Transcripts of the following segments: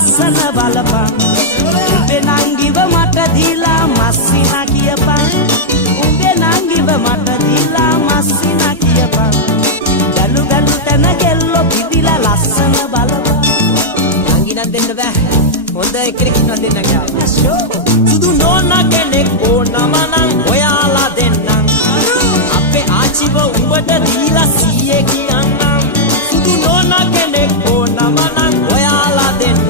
ලස්සන බලපන් උඹේ නංගිව මට දීලා මස්සිනා කියපන් උඹේ නංගිව මට දීලා මස්සිනා කියපන් ගලු ගලු තන කෙල්ලෝ පිටිලා ලස්සන බලපන් නංගිනක් දෙන්න බෑ හොඳ එකෙක් ඉන්නව දෙන්න ගියා සුදු නෝනා කෙනෙක් ඕනම නම් ඔයාලා දෙන්නම් අපේ ආච්චිව උඹට දීලා සීයේ කියන්නම් සුදු නෝනා කෙනෙක් ඕනම නම් ඔයාලා දෙන්නම්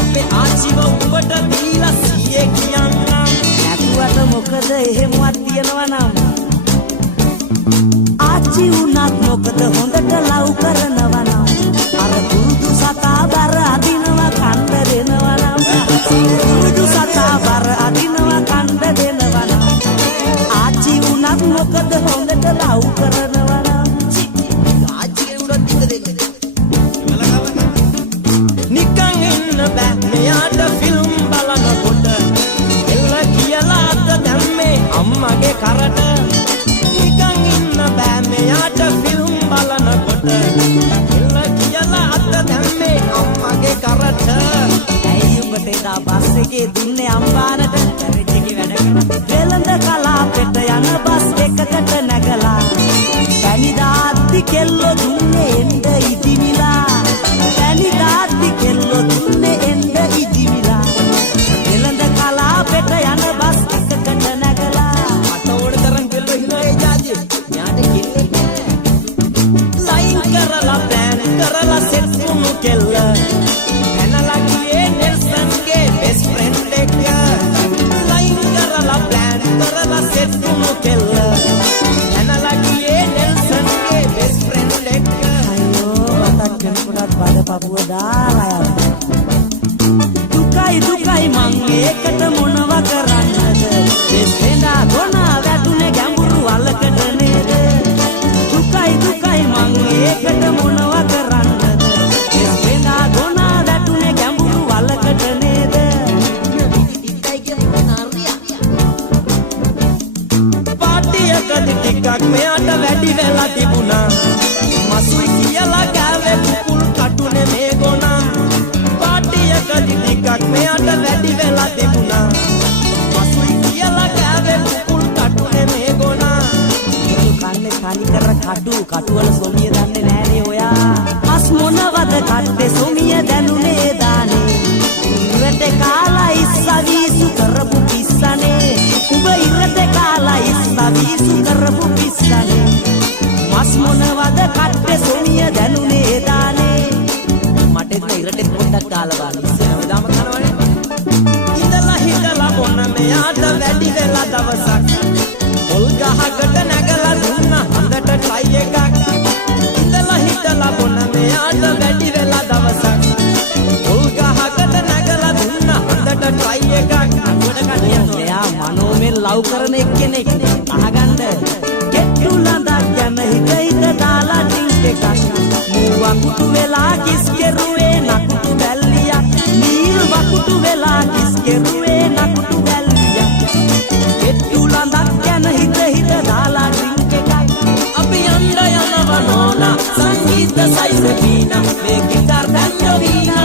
අපේ ආච්චිව උඹට දීලා සීයේ කියන්නම් නැතුවට මොකද එහෙමවත් තියනවා නම් ආච්චි උනත් මොකද හොඳට ලව් කරනවා නම් අර පුරුදු සතා බර අදිනවා කණ්ඩ දෙනවා නම් පුරුදු සතා බර අදිනවා කණ්ඩ දෙනවා නම් ආච්චි උනත් මොකද හොඳට ලව් කරනවා නම් ආච්චි උනත් ඉන්න දෙන්න නිකන් ඉන්න බෑ මෙයාට ෆිල්ම් බලනකොට එල්ල කියලා අත දැම්මේ අම්මගේ කරට නිකන් ඉන්න බෑ මෙයාට ෆිල්ම් බලනකොට එල්ල කියලා අත දැම්මේ අම්මගේ කරට ඇයි උඹට එදා බස් එකේ දුන්නේ අම්බානට වෙච්චකේ වැඩ වෙලඳ කලාපෙට යන බස් එකකට නැගලා පැණිදාත්ති කෙල්ලෝ දුන්නේ එන්න ඉදිමිලා පැණිදාත්ති කෙල්ලෝ දුන්නේ එන්න ඉදිමිලා වෙලඳ කලාපෙට යන බස් එකකට නැගලා මට ඕන තරම් කෙල්ලෝ හිනා ඒ ජාතිය ඥාට කෙල්ලෙක් නෑ ලයින් කරලා ප්ලෑන් කරලා සෙට් වුණු කෙල්ල පැනලා ගියේ නෙල්සන්ගේ බෙස්ට් ෆ්‍රෙන්ඩ් එක ලයින් කරලා ප්ලෑන් කරලා සෙට් වුණු කෙල්ල පැනලා ගියේ නෙල්සන්ගේ බෙස්ට් ෆ්‍රෙන්ඩ් එක අයියෝ මතක් කරනකොටත් බඩ පපුව දාලා දුකයි දුකයි මං ඒකට මොනව කරන්නද දෙස්ෙන්දා ගොනා වැටුනේ ගැඹුරු වලකට නේද දුකයි දුකයි මං ඒකට මොනව කරන්නද දෙස්ෙන්දා ගොනා වැටුනේ ගැඹුරු වලකට නේද පාටියකදී ටිකක් මෙයාට වැඩි වෙලා තිබුණා මසුයි කියලා ගාවේ කුකුල් කටුනේ මේ ගොනා පාටියකදී ටිකක් මෙයාට වැඩි වෙලා තිබුණා මසුයි කියලා ගාවේ කුකුල් කටුනේ මේ ගොනා කන්නේ කනි කර කටුවල සොමිය දන්නේ නෑනේ ඔයා අස් මොනවද කට්ටේ සොමිය දැනුනේ දානේ ඉරට කාලා ඉස්සවීසු කරපු පිස්සනේ උඹ ඉරට කාලා ඉස්සවීසු කරපු පිස්සනේ මස් මොනවද කට්ටේ සොමිය දැනුනේ දානේ මට ඉරට පොඩ්ඩක් කාලා බලන්න ඉස්සෙවදාම කනවනේ ඉඳලා හිටලා බොන්න මෙයාට වැඩි වෙලා දවසක් පොල් ගහකට නැගලා දුන්න හඳට ට්‍රයි එකක් ඉඳලා හිටලා බොන්න මෙයාට වැඩි වෙලා දවසක් පොල් ගහකට නැගලා දුන්න හඳට ට්‍රයි එකක් අගොඩ කඩිය මෙයා මනෝමෙන් ලව් කරන එක්කෙනෙක් අහගන්න කෙට්ටු ලඳක් යන හිත හිත දාලා ටින්ක් එකක් මූ වකුටු වෙලා කිස් කෙරුවේ නකුටු බැල්ලියක් නීල් වකුටු වෙලා කිස් කෙරුවේ නකුටු බැල්ලියක් කෙට්ටු ලඳක් යන හිත හිත දාලා ටින්ක් එකක් අපි යන්න යනවා නෝනා සංගීත සයිස කීනා මේ ගිටාර් දැන් යවීනා